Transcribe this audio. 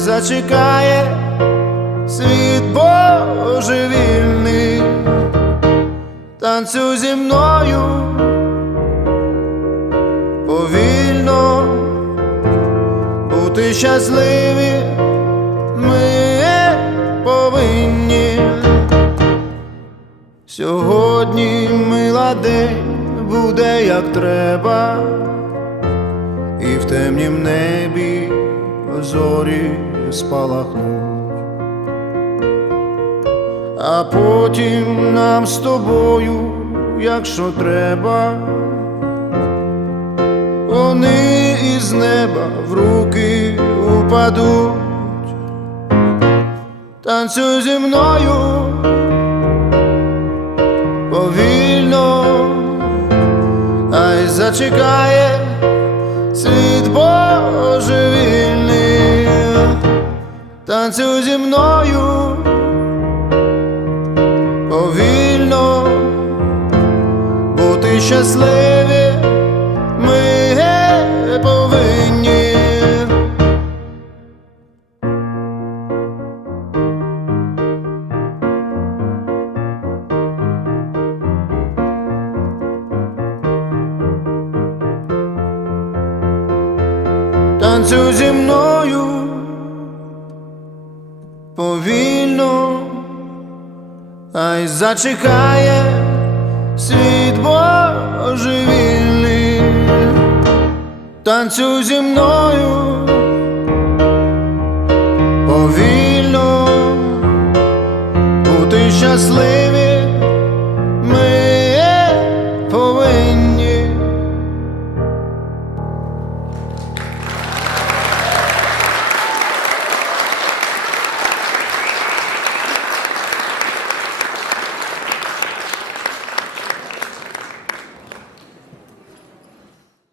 зачекає світ божевільний, танцюй зі мною повільно бути щасливі ми повинні. Сьогодні мила день буде як треба, і в темнім небі зорі спалахнуть, а потім нам з тобою, якщо треба, вони із неба в руки упадуть, танцюй зі мною повільно, а й зачекає світ Божий танцюй зі мною повільно бути щасливі ми повинні. Танцюй зі мною повільно, а й зачекає світ божевільний, танцюй зі мною повільно, бути щасливим.